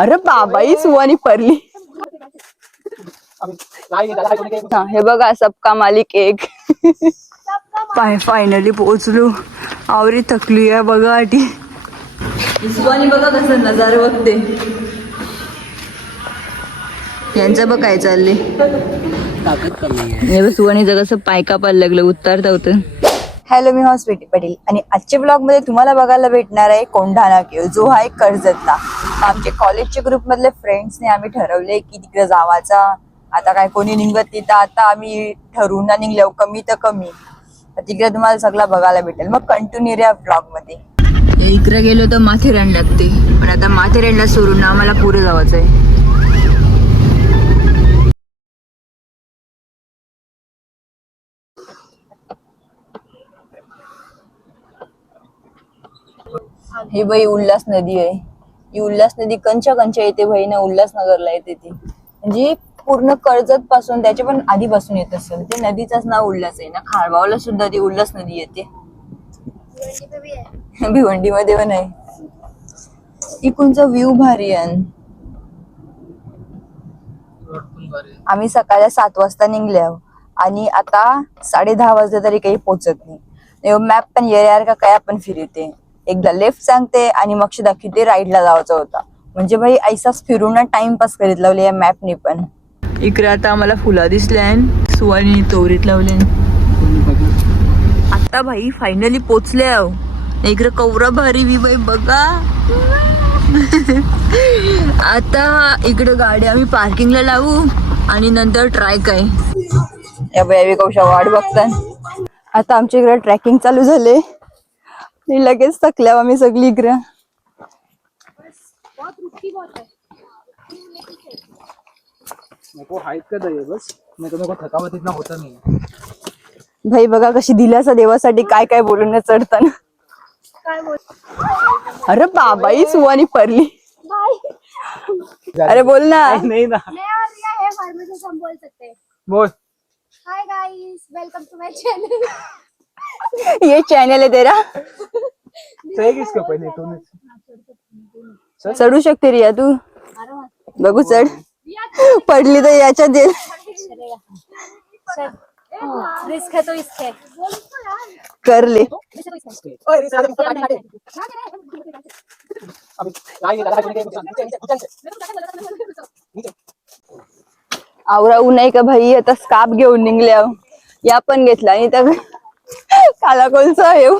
अरे बाबाई सुवानी परली. हे बघा सबका मालिक एक. फायनली पोहोचलो. आवरी थकली आहे बघा आठी. सुवानी बघा कसं नजारे बघते. यांचं बघ काय चालले. हे सुवानीचं कसं पाय कापायला लागलं उतरता होतं. हॅलो, मी स्वीटी पटेल आणि आजच्या ब्लॉग मध्ये तुम्हाला बघायला भेटणार आहे कोंढाणा केव, जो आहे कर्जतला. आमचे कॉलेजच्या ग्रुप मधले फ्रेंड्सने आम्ही ठरवले की तिकडे जावाचा. आता काय कोणी निघत तिथं, आता आम्ही ठरवून निघलो कमी तर कमी. तिकडे तुम्हाला सगळं बघायला भेटेल. मग कंटिन्यू रे ब्लॉग मध्ये. इकडे गेलो तर माथेरान लागते, पण आता माथेरानला सोडून आम्हाला पुढे जायचं आहे. ही बाई उल्हास नदी आहे. ही उल्हास नदी कंच्या येते भाई ना, उल्हासनगरला येते ती. म्हणजे पूर्ण कर्जत पासून, त्याच्या पण आधीपासून येत असेल. ते नदीचंच नाव उल्हास आहे ना. खारबावला सुद्धा ती उल्हास नदी येते. भिवंडी मध्ये पण आहे. इकडचा व्ह्यू भारी आहे. आम्ही सकाळी 7 वाजता निघले आहोत आणि आता 10:30 वाजले तरी काही पोहोचत नाही. मॅप पण यार का काय पण फिरते. एकदा लेफ्ट सांगते आणि मग दाखवते राईटला जायचं होता. म्हणजे भाई ऐसाच फिरून टाइमपास करीत लावले या मॅपने पण. इकडे आता आम्हाला फुला दिसल्या. सुवानी तोरीत लावले. आता भाई फायनली पोचले आहो. इकडे कवरा भारी वि बाई बघा. आता इकडे गाडी आम्ही पार्किंगला लावू आणि नंतर ट्राय काय या बाई कौशा वाट बघतात. आता आमच्या इकडे ट्रॅकिंग चालू झाले. लगेच थकल्या आम्ही सगळी इकडं. भाई बघा कशी दिल्याचा देवासाठी काय काय बोलून चढताना. अरे बाबाई सुवानी परली. अरे बोल ना. नहीं ना हम बोल सकते हैं. बोल. Hi guys, welcome to my channel. ये चॅनल आहे तेरा. किसके पहले तूने चढू शकते रिया तू. बघू चढ. पडली तर याच्या दे. रिस्क है तो इसके कर ले. आवरा नाही का भाई. आता स्कार्फ घेऊन निघल्या. या पण घेतला आणि त्या काला कोलचा येऊ.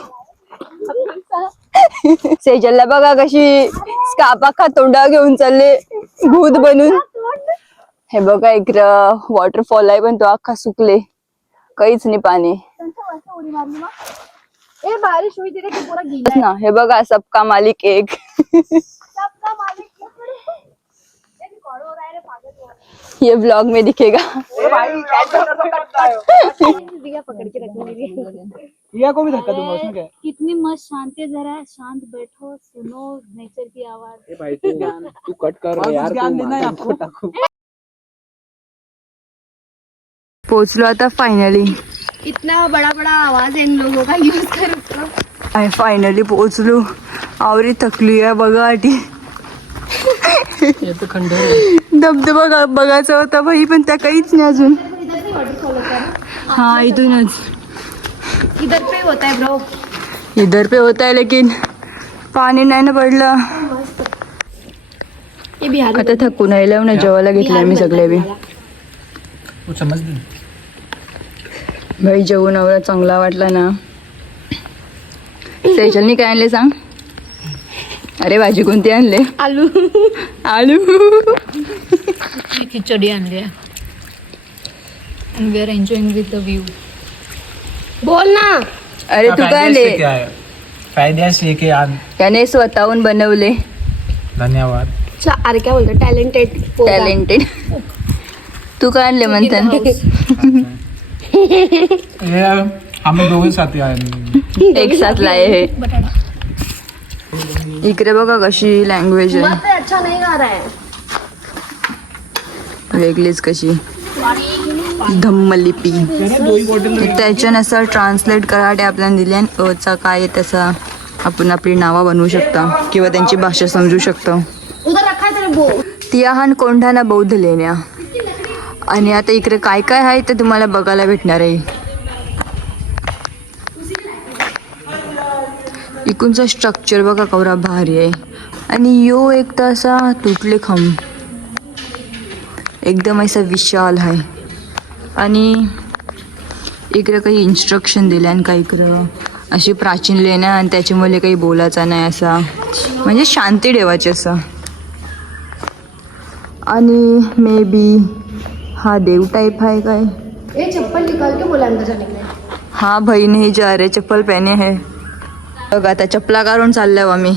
सेजलला बघा कशी स्कार्फ अख्खा तोंडा घेऊन चालले भूत बनून. हे बघा इकडं वॉटरफॉल आहे पण तो अख्खा सुकले. काहीच नाही पाणी. ए बारिश हुई थी कि पूरा गीला ना. हे बघा सबका मालिक एक. सबका मालिक ये रिकॉर्ड हो रहा है रे पागल. ये ब्लॉग में दिखेगा. दिया पकड़ के रखूंगी. रिया को भी धक्का दूंगा उसमें क्या है? कितनी मस्त शांति है. जरा शांत बैठो, सुनो नेचर की आवाज. ए भाई तू कट कर यार. ज्ञान देना है आपको. पोहोचलो आता फायनली. इतना बड़ा बड़ा आवाज है इन लोगों का यूज कर. फायनली पोहोचलो. आवरी थकली आहे बघा आठी. धबधबा बघायचा होता भाई पण त्या काहीच नाही अजून. हा इथूनच. इधर पे होता है ब्रो. इधर पे होता है लेकिन पाणी नाही ना पडलं. ये बिहार आता थकून राहिलो ना. जेवायला घेतलं आम्ही सगळे बी. भाई जेवण एवढा चांगला वाटला ना. सेजलनी काय आणले सांग. अरे भाजी कोणती आणले. आलू खिचडी आणली आहे. and we are enjoying with the view. बोल ना. अरे तू काय आणले. फायद्याचे के आण. त्याने स्वतःहून बनवले. धन्यवाद. अरे क्या बोलते टॅलेंटेड. टॅलेंटेड. तू काय आणले म्हणतात. हम दोघं साथी आहे. एक साथ लाये हे. इकडे बघा कशी लँग्वेज आहे. अच्छा नहीं गा रहा है. वेगळीच कशी धम्मलिपी. त्याच्यानुसार ट्रान्सलेट कराटे आपल्याला दिले आणि अचा काय त्याचा आपण आपली नावं बनवू शकता किंवा त्यांची भाषा समजू शकतो. उधर रखा तियाहान कोंढाणा बौद्ध लेण्या. आणि आता इकडे काय काय आहे ते तुम्हाला बघायला भेटणार आहे. इकडचा स्ट्रक्चर बघा केवढा भारी आहे. आणि यो एक तर असा तुटले खांब एकदम असा विशाल आहे. आणि इकडे काही इन्स्ट्रक्शन दिल्या आणि काही इकडं अशी प्राचीन लेण्या आणि त्याच्यामुळे काही बोलायचं नाही असा म्हणजे शांती ठेवायची असं. आणि मे बी हा देव टाइप आहे काय. ये चप्पल निकाल के बोला अंदर जाने के लिए. हा भाई नाही जा रे चप्पल पहने है. बघा आता चपला काढून चालल्याव आम्ही.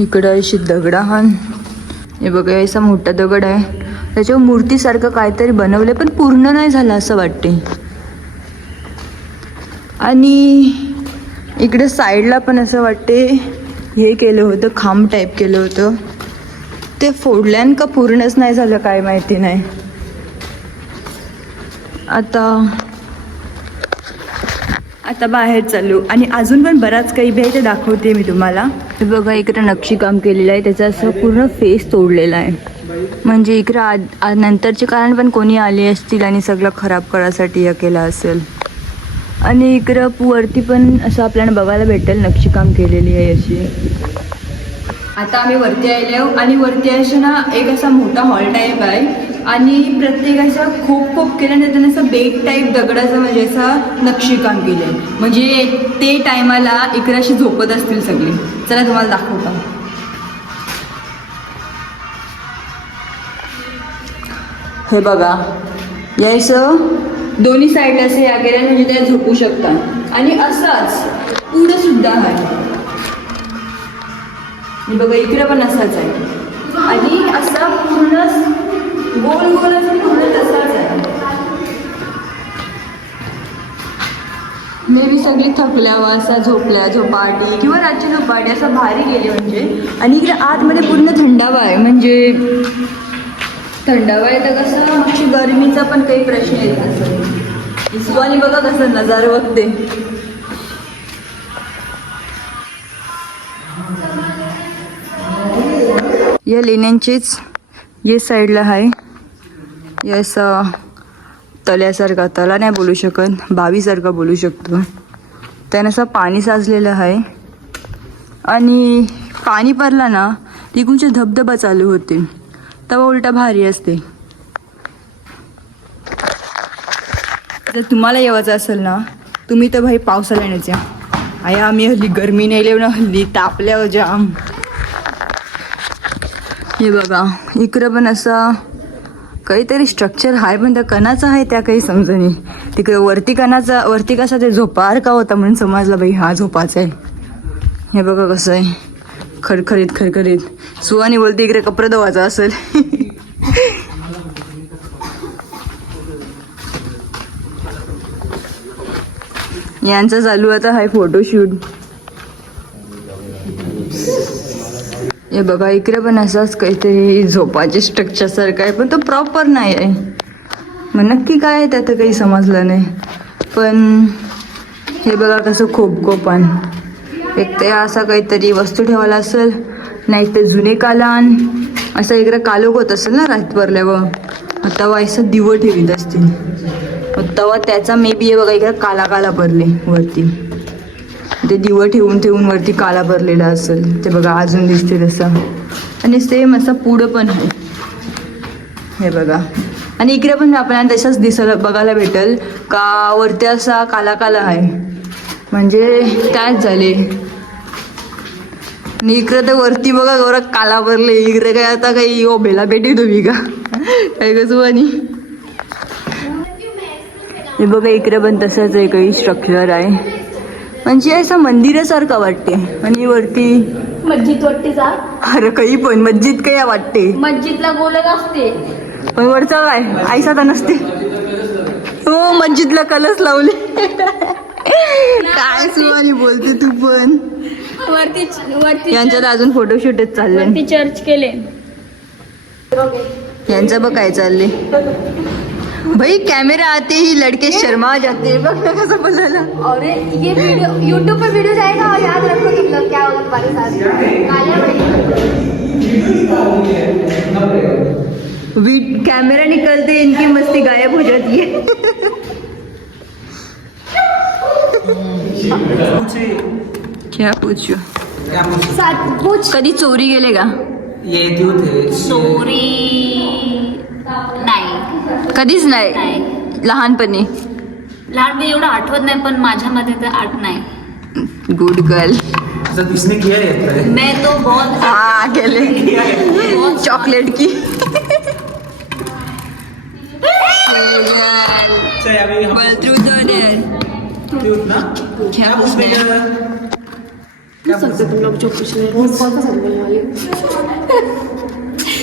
इकडं अशी दगडाहान हे बघा असा मोठा दगड आहे. त्याच्यावर मूर्तीसारखं काहीतरी बनवले पण पूर्ण नाही झालं असं वाटते. आणि इकडे साईडला पण असं वाटते हे केलं होतं खांब टाईप केलं होतं ते फोडल्यान का पूर्णच नाही झालं काय माहिती नाही. आता बाहेर चालू आणि अजून पण बराच काही बी आहे ते दाखवते मी तुम्हाला. हे बघा इकडे नक्षीकाम केलेलं आहे त्याचा असं पूर्ण फेस तोडलेला आहे. म्हणजे इकडं नंतरचे कारण पण कोणी आले असतील आणि सगळं खराब करायसाठी हे केलं असेल. आणि इकडं वरती पण असं आपल्याला बघायला भेटेल नक्षीकाम केलेली आहे अशी. आता आम्ही वरती आले आहोत आणि वरती असं ना एक असा मोठा हॉल टाईप आहे आणि प्रत्येकाचा खूप केल्यानंतर त्यांना असं बेट टाईप दगडाचं म्हणजे असं नक्षीकाम केलं आहे. म्हणजे ते टायमाला इकडे अशी झोपत असतील सगळे. चला तुम्हाला दाखवता. हे बघा यायचं दोन्ही साईडला असं या केल्या म्हणजे त्या झोपू शकतात. आणि असाच पुढं सुद्धा आहे. बघा इकडे पण असाच आहे आणि असा पूर्ण गोल असं पूर्ण तसाच आहे. मे बी सगळी थकल्यावर असा झोपाटी किंवा रातची झोपाटी असं भारी गेली म्हणजे. आणि इकडे आतमध्ये पूर्ण थंडावा आहे म्हणजे थंडावा आहे तर कसं आमची गरमीचा पण काही प्रश्न येत नसेल. इस्वानी बघा कसं नजारा बघते. या लेण्यांचीच ये साईडला आहे. या असं तल्यासारखा तला नाही बोलू शकत बावीसारखा बोलू शकतो. त्यानं असं पाणी साचलेलं आहे आणि पाणी पडला ना तिकडचे धबधबा चालू होते तेव्हा उलटा भारी असते. जर तुम्हाला येवायचं असेल ना तुम्ही तर भाई पावसाळ्यानेच या. आया आम्ही हल्ली गरमी नाही लिव ना हल्ली तापल्यावर जाम. हे बघा इकडं पण असं काहीतरी स्ट्रक्चर आहे पण त्या कणाचा आहे त्या काही समजणी. तिकडे वरती कसा ते झोपार का होता म्हणून समजला बाई हा झोपाचा आहे. हे बघा कसं आहे खरखरीत. सुहानी बोलते इकडे कपडे धुवायचा असेल. यांचं चालू आता आहे फोटोशूट. हे बघा इकडे पण असाच काहीतरी झोपाचे स्ट्रक्चर सारखं आहे पण तो प्रॉपर नाही आहे. मग नक्की काय आहे त्यात काही समजलं नाही. पण हे बघा कसं खोपण एक ते असा काहीतरी वस्तू ठेवायला असेल नाही तर जुने कालान असं इकडे कालोख होत असेल ना रात भरल्यावर तेव्हा असं दिवं ठेवीत असतील तेव्हा त्याचा मे बी हे बघा इकडे काला भरले वरती ते दिवं ठेवून वरती काला भरलेला असेल. ते बघा अजून दिसते तसं. आणि सेम असं पुढं पण आहे हे बघा. आणि इकडे पण आपल्याला तसंच बघायला भेटेल का वरती असा काला आहे म्हणजे त्याच झाले. आणि इकडे तर वरती बघा गौरव काला भरले. इकडे काय आता काही बेला भेटी तुम्ही का काय कसं. आणि हे बघा इकडे पण तसंच आहे काही स्ट्रक्चर आहे म्हणजे असं मंदिरासारखं वाटते. आणि वरती मस्जिद वाटते जा. अरे काही पण मस्जिद काय वाटते. मस्जिदला गोलक असते पण वरचा काय आयसा तर नसते. हो मस्जिदला कलस लावले. काय सुवानी बोलते तू पण. वरती यांच्यात अजून फोटोशूटच चालले. चर्च केले. यांचं बघ काय चालले. भाई कैमरा आते ही लड़के शर्मा जाते हैं. बघ ना कसं बोलायला. और ये वीडियो यूट्यूब पे वीडियो जाएगा और याद रखो तुम लोग क्या होगा तुम्हारे साथ. कालिया कैमरा निकलते इनकी मस्ती गायब हो जाती है. क्या पूछू? कधी चोरी गेले का? ये क्यों थे? चोरी नाही. कधीच नाही. लहानपणी. लहानपणी एवढं आठवत नाही, पण माझ्या मध्ये तर आठ नाही. Good girl. ऐसा किसने किया है? मैं तो बहुत हाँ केले. चॉकलेट की. Well, through the net. क्या पूछने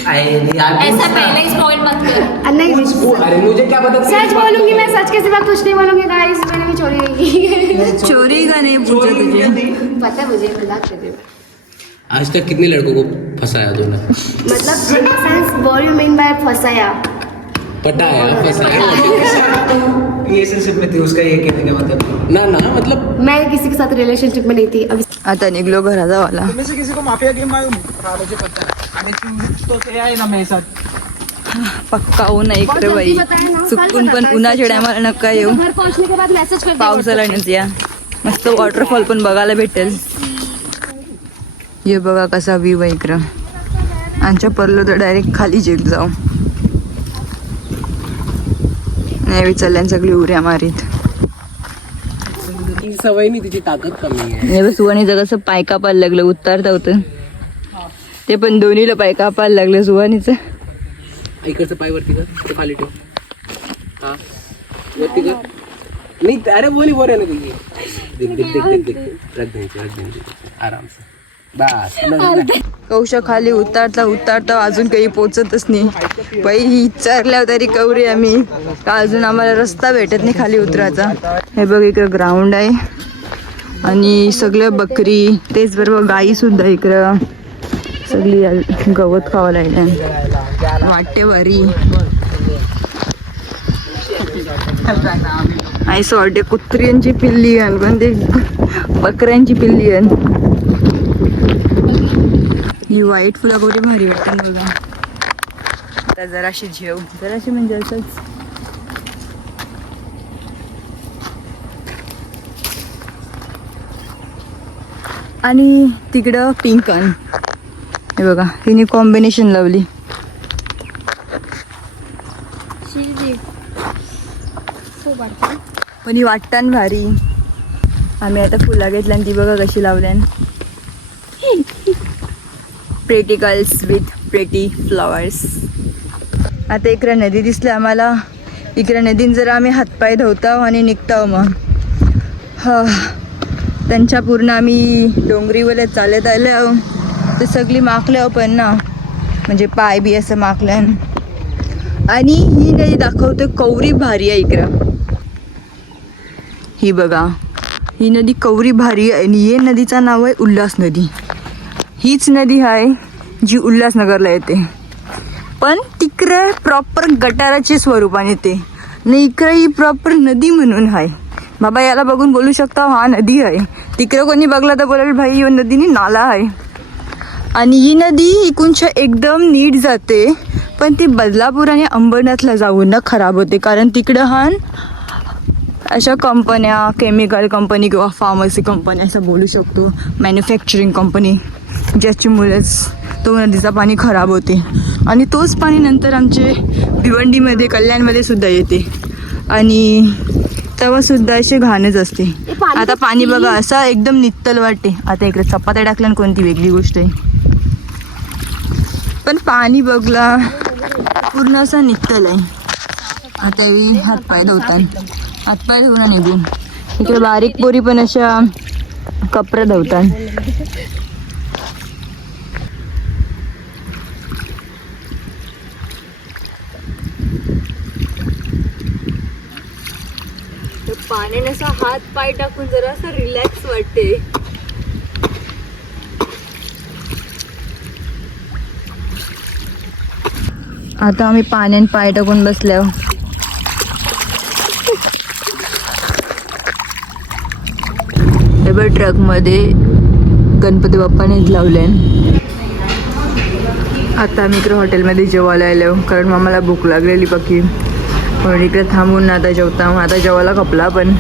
ऐसा पहले ही स्पॉइल मत कर. नहीं अरे मुझे क्या पता? सच बोलूंगी मैं, सच के सिवा कुछ नहीं बोलूंगी गाइस. मैंने भी चोरी नहीं की. चोरी का नहीं पूछा तुझे. पता है मुझे, मजाक कर रही हूँ. आज तक कितने लड़कों को फंसाया तूने? मतलब व्हाट यू मीन बाय फसाया? पटाया, फंसाया. रिलेशनशिप में थी, उसका ये कहने का मतलब. ना ना मतलब मैं किसी के साथ रिलेशनशिप में नहीं थी अभी. आता निघलो घराचा वाला. तुम्हें से किसी को माफिया गेम मालूम? हाँ मुझे पता है. आणि तू तो आहे ना मेरे साथ. पक्का ऊन आहे इकडे बाई. चुकून पण उन्हाच्या टायमाला नका येऊ. घर पहुंचने के बाद मैसेज कर पावसाला नसया. मस्त वॉटरफॉल पण बघायला भेटेल. हे बघा कसा व्ह्यू आहे इकडं. आमच्या परलो तर डायरेक्ट खाली जेक जाऊ. नाही विचारल्यान सगळी उऱ्या मारीत. ती सवय नाही, तिची ताकद कमी आहे. हे बघ सुवानीचं कसं पाय कापायला लागलं. उतरता होतं ते पण दोन्हीला पाय कापायला लागलं सुवानीचं. इकडचं पाय वरती कर, ते खाली ठेव. हा वरती कर. नाही अरे बोली बोल ना तुझी. देख देख देख देख देख. रख देंगे आराम से. बस कौशा खाली उतरता उतरता अजून काही पोचतच नाही. बाई विचारल्यावर तरी कवरी आम्ही का अजून आम्हाला रस्ता भेटत नाही खाली उतरायचा. हे बघ इकडं ग्राउंड आहे आणि सगळं बकरी तेच बरोबर गाई सुद्धा इकडं सगळी गवत खावा लागल्या. वाटते वारी असं वाटते कुत्र्यांची पिल्ली आहे पण ते बकऱ्यांची पिल्ली आहे. ही वाईट फुला गोरी भारी वाटतात बघा. आता जराशी झेव जराशी म्हणजे असंच. आणि तिकडं पिंकन हे बघा तिने कॉम्बिनेशन लावली. पण ही वाटतान भारी. आम्ही आता फुला घेतल्या आणि ती बघा कशी लावल्यान. Pretty girls with pretty flowers. आता इकडं नदी दिसली आम्हाला. इकडं नदीन जरा आम्ही हातपाय धुवताव आणि निघताव. मग हा त्यांच्या पूर्ण आम्ही डोंगरीवर चालत आलो तर सगळी माकलं पण ना म्हणजे पाय बी असं माकलं. आणि ही नदी दाखवते कवरी भारी आहे इकडं. ही बघा ही नदी कवरी भारी आहे आणि हे नदीचं नाव आहे उल्हास नदी. हीच नदी आहे जी उल्हासनगरला येते. पण तिकडे प्रॉपर गटाराचे स्वरूपाने येते आणि इकडे ही प्रॉपर नदी म्हणून आहे. बाबा याला बघून बोलू शकता हा नदी आहे. तिकडे कोणी बघला तर बोलाल भाई ही नदीनी नाला आहे. आणि ही नदी इकडच्या एकदम नीट जाते पण ती बदलापूर आणि अंबरनाथला जाऊन ना खराब होते. कारण तिकडं हा अशा कंपन्या केमिकल कंपनी किंवा फार्मसी कंपनी असं बोलू शकतो मॅन्युफॅक्चरिंग कंपनी ज्याच्यामुळेच तो नदीचा पाणी खराब होते. आणि तोच पाणी नंतर आमचे भिवंडीमध्ये कल्याणमध्ये सुद्धा येते आणि तेव्हा सुद्धा असे घाणच असते. आता पाणी बघा असं एकदम नित्तल वाटते. आता इकडे चपात्या टाकल्या कोणती वेगळी गोष्ट आहे पण पाणी बघला पूर्ण असं नित्तल आहे. आता हातपाय धुवतात. हातपाय धुवून निघून इकडे बारीक पोरी पण अशा कपडे धुवतात. पाण्याने असा हात पाय टाकून जरा असं रिलॅक्स वाटते. आता आम्ही पाण्याने पाय टाकून बसल्यावर ट्रक मध्ये गणपती बाप्पाने लावले. आता आम्ही इकडे हॉटेलमध्ये जेवायला आलो कारण आम्हाला भूक लागलेली बाकी. पण इकडे थांबून आता जेवता. आता जेवायला खपला पण